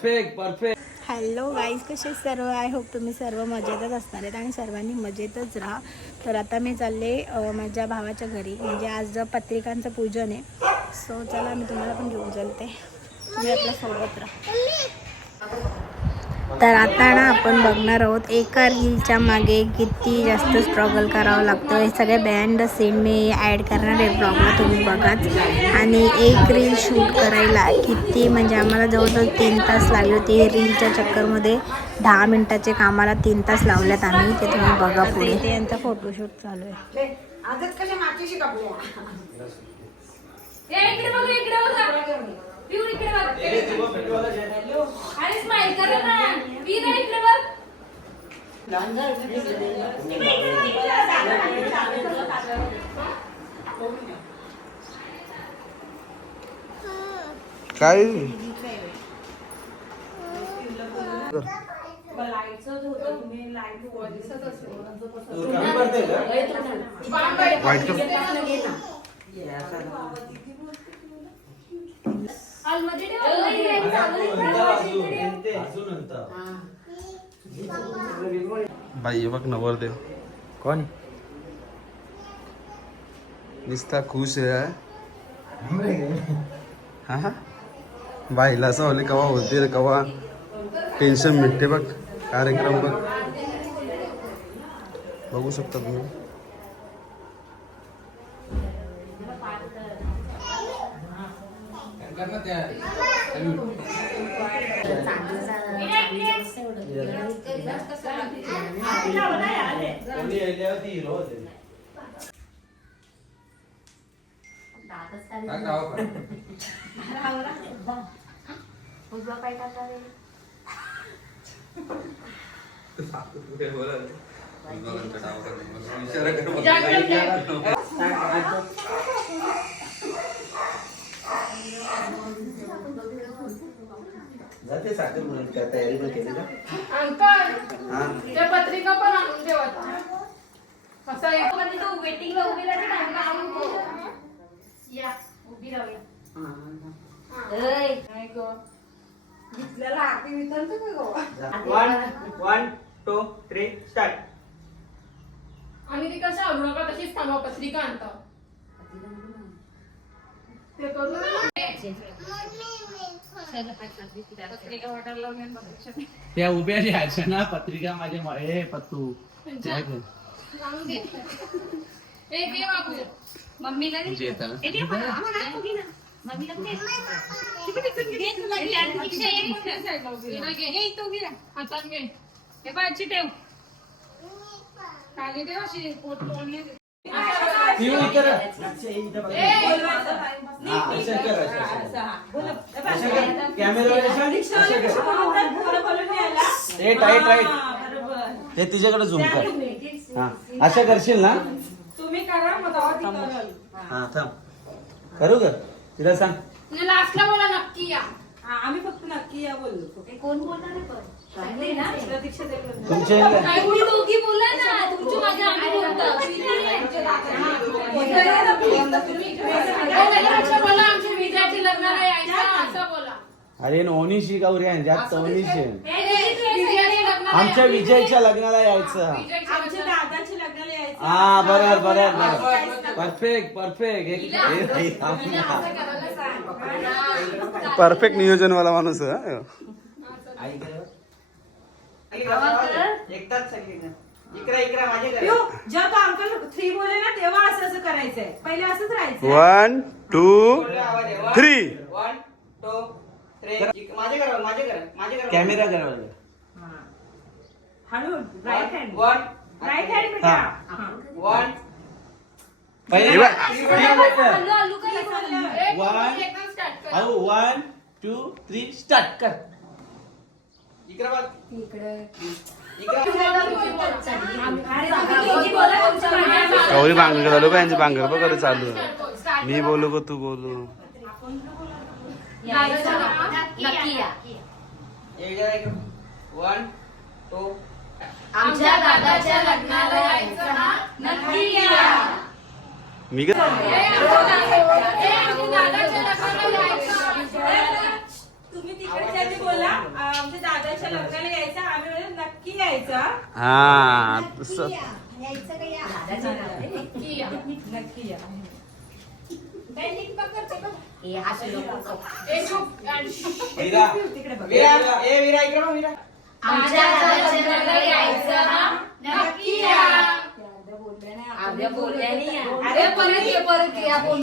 Perfect perfect. Hello guys, कसे सर्व. I hope तुम्ही सर्व मजेतच असणार आहेत आणि सर्वांनी मजेतच राहा. तर आता मी चालले माझ्या भावाच्या घरी, म्हणजे आज पत्रिकांचं पूजन आहे. सो चला, मी तुम्हाला पण घेऊन चालते, तुम्ही आपल्या सोबत राहा. तर आता ना आपण बघणार आहोत एका रीलच्या मागे किती जास्त स्ट्रगल करावं लागतं. हे सगळे बँड सीन मी ॲड करणार आहे ब्लॉगला, तुम्ही बघाच. आणि एक रील शूट करायला किती, म्हणजे आम्हाला जवळजवळ 3 तास लागले होते. रीलच्या चक्करमध्ये 10 मिनिटाचे कामाला 3 तास लावल्यात आम्ही, ते तुम्ही बघा पुढे. ते यांचा फोटोशूट चालू आहे. काय बाई बघ नवरदेव कोण निस्ता खुश आहे. हा बाईला असं होले कवा होते कवा टेन्शन मिटते बघ. कार्यक्रम बघ, बघू शकता तुम्ही. जाते साखर म्हणून काय तयारी न केली का अंकल त्या पत्रिका पण आणून ठेवा असं एक म्हणजे तो वेटिंगला उभी राहते ना या उभी राहूया. नाही ग घेतलेला आरती विचारतो का गो. 1 2 3 स्टार्ट. आणि ती कसं आणू नका, तशीच थांबवा. पत्रिका आणता ते करू त्या उभ्या राहायच्या ना पत्रिका माझ्या हे पत्तू मम्मीला हातात घे. हे पायची ठेव खाली ठेव अशी पोट तोडणे. हे तुझ्याकडे झूम कर. हा अशा करशील ना. तुम्ही करा मग हा थांब करू ग. तिला सांग लास्टला बोला नक्की या. आम्ही फक्त नक्की या बोललो. कोण बोलणार आहे पण चांगले ना प्रतीक्षा देवी. तुमच्या काय तुम्ही दोघी बोला ना. तुमची माझ्या आम्ही बोलतो. बोला आमच्या विजयाची लग्नाला यायचं असं बोला. अरे ओनीशी गौरी यांच्यात ओनीशी विजयाची लग्नाला आमच्या विजयच्या लग्नाला यायचं. आमच्या दादाची लग्नाला यायचं. हा बरोबर परफेक्ट परफेक्ट. परफेक्ट नियोजन वाला माणूस आहे. जेव्हा तो अंकल 3 बोले ना तेव्हा असं असं करायचंय. पहिले असंच राहायचं. 1 2 3. 1 2 3 माझे कॅमेरा करा. हळू राईट हँड. 1 राईट हँड बेटा. 1 1 2 3 स्टार्ट कर. गौरी बांगर चालू का यांची बांगर बघ चालू. मी बोलू का तू बोलू. नक्की या. 1 2 आमच्या दादाच्या लग्नाला यायचं ना. नक्की या. मी का तुम्ही तिकडे बोला यायचं हा? हा तसं. यायचं का या? नक्की या. बँडिंग पकडते बघ. ए, चुप. विरा तिकडे बघ. विरा ए विरा इकडे बघ, विरा. आमच्या घरच्यांकडे यायचं ना? नक्की या. अरे परत ये बोल.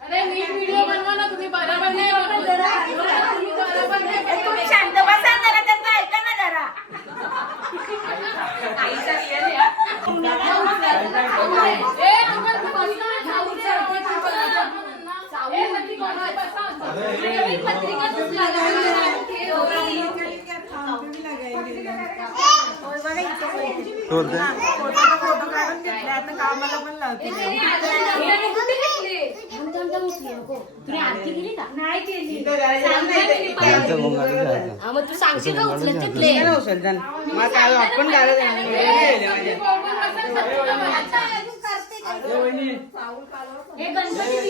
अरे नीट व्हिडिओ बनवा ना तुम्ही बरोबर नाही बनवत. तुम्ही बरोबर नाही बनवत. तुम्ही शांत बसा जरा, त्यांचं ऐका ना जरा. ए, आपण बसलो ना, जाऊ दे. ए, नक्की कोणाला बसा. नवीन पत्रिका तुझ्या बोलते फोटो काढून घेतले आता कामाला पण लावते. नाही केली. इथं जायचं नाही. जायचं गोंगाट जायचं. मग तू सांगशील का उचलत तिथले? नाही उचल जाण. मग काय आपण काय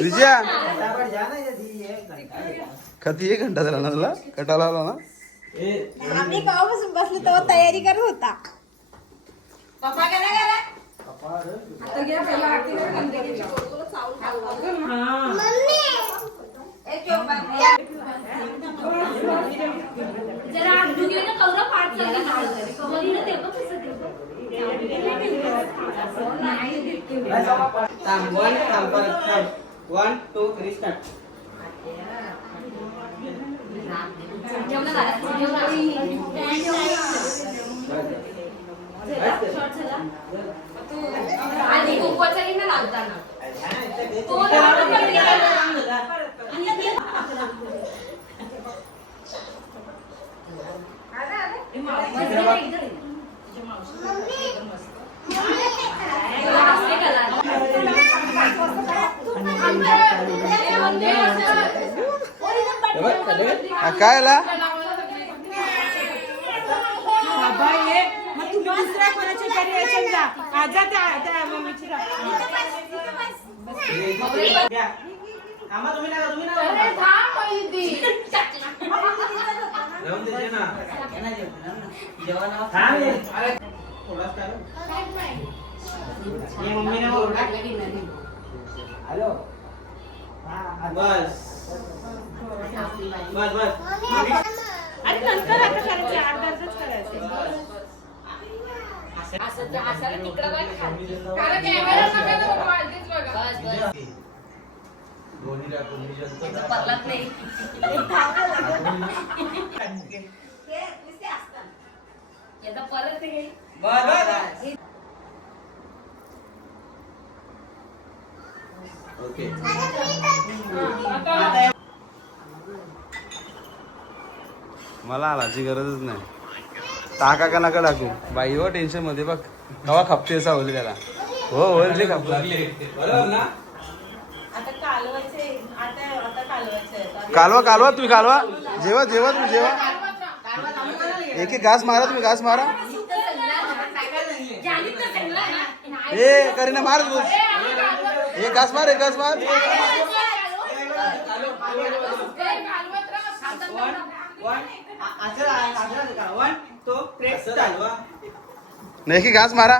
विजया कधी 1 घंटा झाला ना तुला कटाला आला ना. आम्ही गावापासून बसलो तेव्हा तयारी करत होता. पप्पा काय नाही करा? जरा आजू घे ना, कवरा पाठ चालली ना. कवरी ना ते बघ कसं ते बघ. थांब 1 थांब परत थांब 1 2 3 स्टार्ट. जेवण झालं, जेवण शॉर्ट झाला. आणि कुकवाचा घे ना लावताना. तो लावून काय आला बाबा ये. मग तुम्ही दुसऱ्या कोणाच्या तरी यायचं जा. आजा त्या मम्मीची जा. घ्या. आम्हा तुम्ही नका तुम्ही नका. अरे थांब पहिली. जाऊन दे ना. जेवण थांब ये. अरे थोडाच टाक. ये मम्मीने बोलला. हॅलो. बस बस बस. आणि नंतर आता करायचं 8-10च करायचं. असं तिकडं बघ खाली. कारण कॅमेरा सगळ्यात वाढतेच बघा. दोन्ही टाकून परलत नाही. याचा परत येईल. बस ओके. मला आलाची गरजच नाही. टाका का नका टाकू बाई हो टेन्शन मध्ये बघ कवा खपते असा होईल त्याला. हो होईल ते खप बरोबर ना. आता कालवायचे आता कालवायचे. कालवा कालवा तुम्ही कालवा जेवा जेवा तुम्ही जेवा. एक घास मारा तुम्ही घास मारा. ए करीना मार तू. एक घास मार एक घास मार. असं 1 2 3 चालवा. नाही की घास मारा.